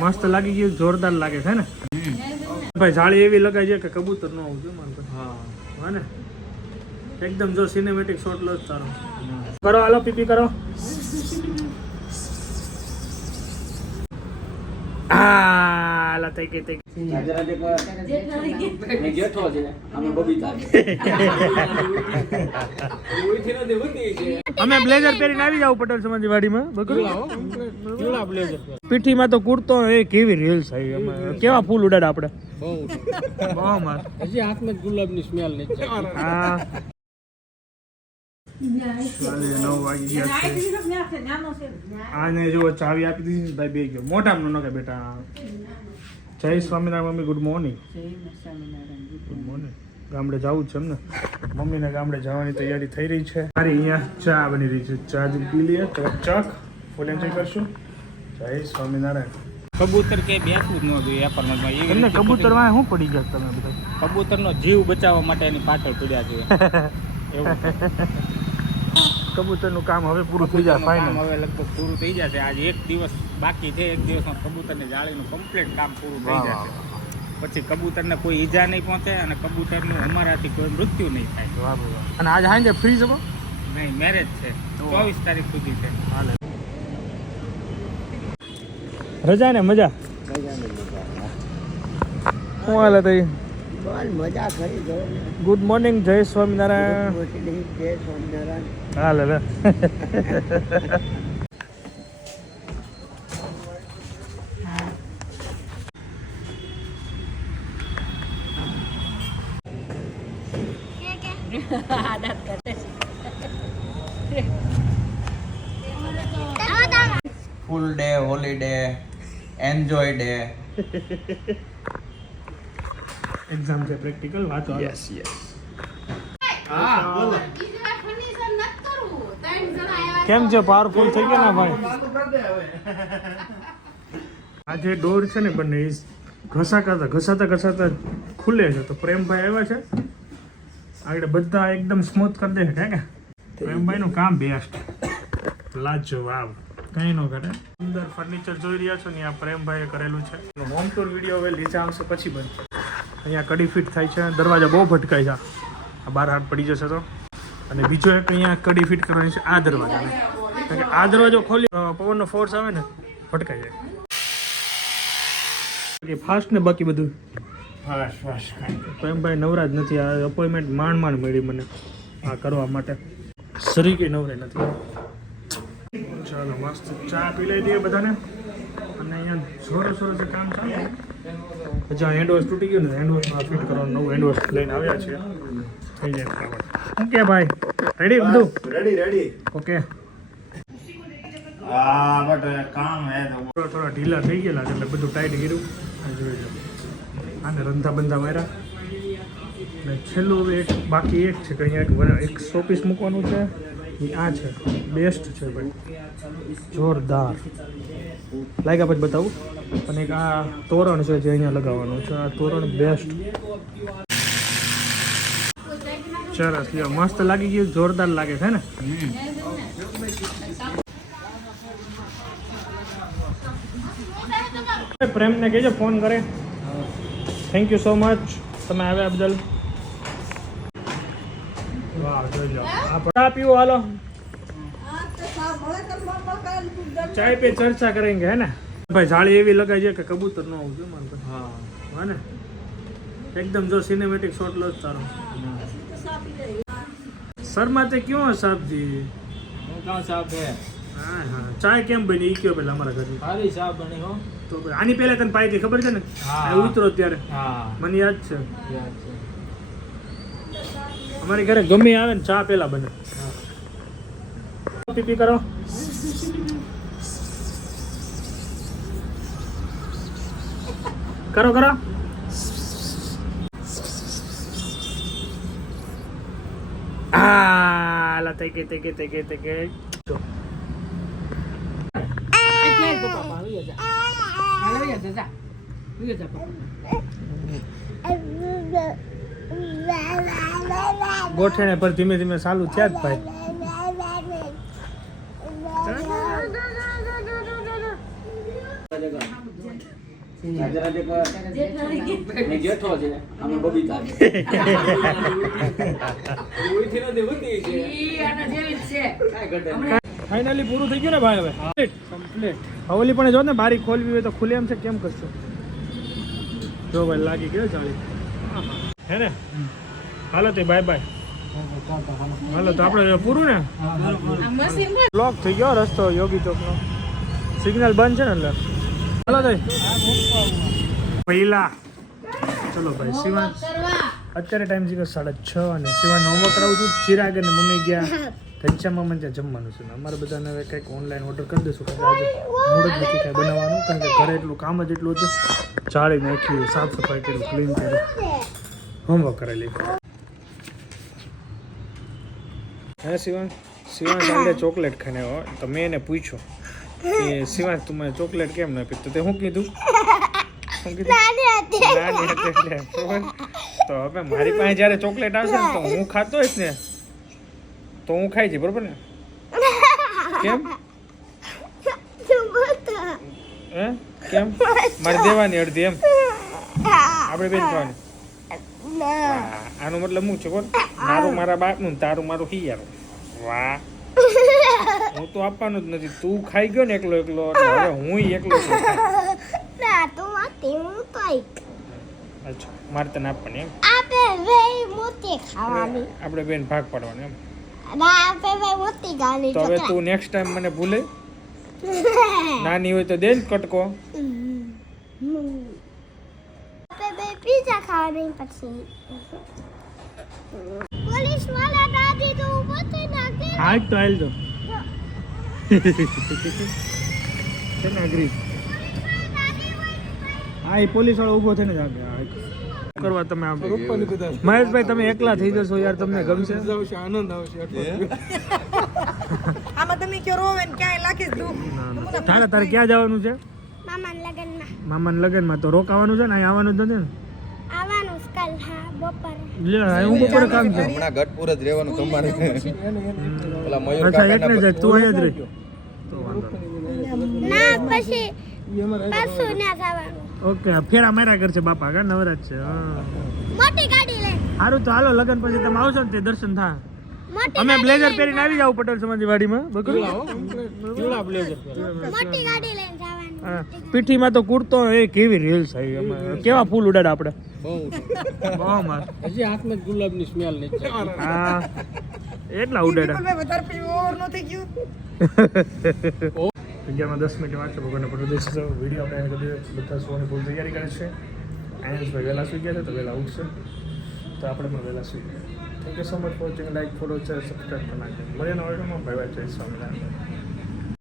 મસ્ત લાગી ગયું, જોરદાર લાગે છે ને ભાઈ. જાળી એવી લગાઈ છે કે કબૂતર ન આવવું જોઈએ મને. હા ને એકદમ જો સિનેમેટિક શોટ લો તારો. કરો હાલો પીપી કરો. હાલા થઈ ગઈ અમે બ્લેઝર પહેરીને આવી જાવ પટેલ સમાજની વાડીમાં. પીઠીમાં તો કુર્તો એ કેવી રીલ્સ આવી. અમે કેવા ફૂલ ઉડાડ આપણે. બહુ મસ્ત. હજી હાથમાં ગુલાબની સ્મેલ નથી. હા 9 વાગી ગયા છે. આને જો ચાવી આપી દીધી ભાઈ બે ગયો. મોઢામાં ન કે બેટા. જય Swaminarayan. Mummy good morning. Good morning. ગામડે જવું છે એમને. મમ્મીને ગામડે જવાની તૈયારી થઈ રહી છે. મારી અહીંયા ચા બની રહી છે. ચા જ પી લઈએ તો ચક ફૂલ એન્જોય કરશું. જય સ્વામિનારાયણ. કબૂતર કે બેસવું જ ન જોઈએ એપાર્ટમેન્ટમાં. તમને કબૂતર માં શું પડી ગયા તમે બધા? કબૂતરનો જીવ બચાવવા માટે એની પાછળ પડ્યા છે એવું. કબૂતરનું કામ હવે પૂરું થઈ જાય. ફાઇનલ હવે લગભગ પૂરું થઈ જશે. આજે એક દિવસ બાકી છે. એક દિવસમાં કબૂતરની જાળીનું કમ્પ્લીટ કામ પૂરું થઈ જશે. પછી કબૂતરને કોઈ ઈજા નહીં પહોંચે અને કબૂતરનું અમારાથી કોઈ મૃત્યુ નહીં થાય. અને આજ હાંજે ફ્રી છો? નહીં, મેરેજ છે 24 તારીખ સુધી છે. રજા ને મજા. શું હાલ હતી? મજા કરી દો. Good morning. જય સ્વામિનારાયણ. જય સ્વામિનારાયણ. હાલ હવે full day, holiday, enjoy day. Exam છે પ્રેક્ટિકલ વાંચો. યસ. હા બોલો. કેમ છે? પાવરફુલ થઈ ગયા ના ભાઈ? આ જે ડોર છે ને બંને ઘસાતા ખુલે છે. તો પ્રેમભાઈ આવ્યા છે આગળ. બધા એકદમ સ્મૂથ કરી દે છે કે પ્રેમભાઈ નું કામ બેસ્ટ. લાજવાબ. કઈ નો કરે. અંદર ફર્નિચર જોઈ રહ્યા છો ને આ પ્રેમભાઈએ કરેલું છે. હોમ ટૂર વિડીયો હવે લીધા આવશે પછી બનશે. અહીંયા કડી ફિટ થાય છે. દરવાજા બહુ ભટકાય છે. આ બાર હાથ પડી જશે તો. અને બીજો એક અહીંયા કડી ફિટ કરવાની છે આ દરવાજાને. કારણ કે આ દરવાજો ખોલી પવનનો ફોર્સ આવે ને ભટકાઈ જાય. ફાસ્ટ ને બાકી બધું પ્રેમભાઈ નવરાજ નથી. આ અપોઇન્ટમેન્ટ માંડ મળી મને આ કરવા માટે. શરીર કે નવરે નથી. ચાલો મસ્ત ચા પી લઈ દઈએ બધાને. અને અહીંયા જોરથી કામ ચાલે. હજી હેન્ડવોશ તૂટી ગયું ને હેન્ડવોશમાં ફિટ કરવાનું નવું હેન્ડવોશ લઈને આવ્યા છે. થઈ જાય બરાબર. ઓકે ભાઈ રેડી બધું? રેડી. ઓકે. થોડા ઢીલા થઈ ગયેલા એટલે બધું ટાઈટ કર્યું. જોઈ લો આને રંધા બંધા માર્યા. અને છેલ્લું એક બાકી એક છે કે અહીંયા એક શોપીસ મૂકવાનું છે. એ આ છે. બેસ્ટ છે ભાઈ. જોરદાર લાગ્યા પછી બતાવું. અને એક આ તોરણ છે જે અહીંયા લગાવવાનું છે. આ તોરણ બેસ્ટ. સરસ લ્યો. મસ્ત લાગી ગયું, જોરદાર લાગે છે ને. પ્રેમને કહેજો ફોન કરે. થેન્ક યુ સો મચ તમે આવ્યા બદલ. વાહ જોઈ લો. ચા પીવો હાલો. ચાય पे चर्चा करेंगे है ना भाई. जाली एवी लगाई है कि कबूतर न आवવું જોઈએ મને. હા ને एकदम जो सिनेमैटिक शॉट लो तारो. शर्माते क्यों है साहब जी? હું કાં સાહેબ હે. હા ચાય કેમ બની? ઈ કયો પેલા અમારા ઘરે. સારી સાહેબ બની હો. તો આની પહેલા તને પાઈ હતી ખબર છે ને? હા ઉતરો ત્યારે. હા મને યાદ છે. યાદ છે. અમારી ઘરે ગમે આવે ને ચા પેલા બને. પીપી કરો. કરો લા થઈ ગઈ. જો ગોઠણે પર ધીમે ધીમે ચાલુ થયા જ ભાઈ. ફાઇનલી પૂરું થઈ ગયું ને ભાઈ હવે કમ્પ્લીટ. હવેલી પણ જો ને બારી ખોલવી હોય તો ખુલે એમ છે, કેમ કરશો? જો ભાઈ લાગી ગયો ચાલી હે ને. હાલો તે બાય બાય. હાલો તો આપણે પૂરું ને. બ્લોક થઈ ગયો રસ્તો યોગી ચોકનો. સિગ્નલ બંધ છે ને એટલે. હાલો તો પહેલા ચલો ભાઈ શિવાન અત્યારે ટાઈમ છે 6:30 અને શિવાન હોમવર્ક કરાવું છું. ચિરાગ અને મમ્મી ગયા ઘનશ્યામ મામા ત્યાં જમવાનું છે. અમારે બધાને હવે કંઈક ઓનલાઈન ઓર્ડર કરી દઈશું, કારણ કે આજે મૂડ જ નથી કાંઈ બનાવવાનું, કારણ કે ઘરે એટલું કામ જ એટલું હતું. ચાળી નાખ્યું, સાફ સફાઈ કર્યું, ક્લીન કર્યું, હોમવર્ક કરેલી. હે શિવાંશ આજે ચોકલેટ ખાને હો. તો મેં એને પૂછ્યું કે શિવાંશ તું મને ચોકલેટ કેમ ન આપી? તો તે શું કીધું? તો હવે મારી પાસે જ્યારે ચોકલેટ આવશે ને તો હું ખાતો હોઈશ ને તો હું ખાઈ જઈ, બરોબર ને? કેમ હે કેમ મારે દેવાની અડધી એમ આપણે બેન ખાવાની? આનો મતલબ શું છે બોલ? મારું મારા બાપનું, તારું મારું હિયારું. વાહ, હું તો આપવાનું જ નથી. તું ખાઈ ગયો ને એકલો એકલો, હવે હું એકલો એકલો અચ્છા મારે તને આપવાની એમ? આપણે બેન ભાગ પાડવાનો એમ? તો હવે તું નેક્સ્ટ ટાઈમ મને ભૂલે નાની હોય તો દે ને કટકો. પીઝા ખાવાની પછી પોલીસ વાળા દાદી તો ઉભો નાખે. આજ તો આલ દો છે ને અગ્રી. હા એ પોલીસ વાળો ઊભો થઈને જ આગળ કરવા. તમે આમ મહેશભાઈ તમે એકલા થઈ જશો યાર, તમને ગમશે? આનંદ આવશે. આમાં તમે ક્યાં રોવે ને ક્યાંય લાખી દઉં. તારે ક્યાં જવાનું છે? મામાના લગનમાં. મામાના લગનમાં. તો રોકાવાનું છે ને? અહીં આવવાનું જ નથી ને? આવવાનું કાલ. હા બપોરે. લે હું બપોરે કામ છે. હમણાં ગઢપુર જ રહેવાનું તમારે. પેલા મયુર અચ્છા એટલે કાકાના જ તું અહીંયા જ રહી. તો વાંધો ના પછી પાછું ના જવાનું. ઓકે ફેરા માર્યા કરશે બાપા કા નવરાજ છે. હા મોટી ગાડી લઈને. સારું તો હાલો લગન પછી તમે આવશો ને તે દર્શન થા. મોટી અમે બ્લેઝર પહેરીને આવી જાવ પટેલ સમાજની વાડીમાં. બકરું બ્લેઝર મોટી ગાડી લઈને જવાનું. હા પીઠીમાં તો કુર્તો એ કેવી રીલ્સ આવી. અમે કેવા ફૂલ ઉડાડ આપણે. બહુ મસ્ત. હજી હાથમાં ગુલાબની સ્મેલ નથી. હા એટલા ઉડાડા. વધારે પછી ઓવર ન થઈ ગયું. 11:10 વાંચો ભગવાનને પ્રદેશ વિડીયો આપણે એને કરી બધા સુવાની ફૂલ તૈયારી કરે છે. આયન્સભાઈ વહેલા સુઈ ગયા છે તો વહેલા ઉઠશે, તો આપણે પણ વહેલા સુઈ ગયા. Thank you so much for watching. Like follow છે સબસ્ક્રાઈબ કરી નાખજો. મળીને ઓર્ડરમાં ભાઈ ભાઈ જય સ્વામિનારાયણ.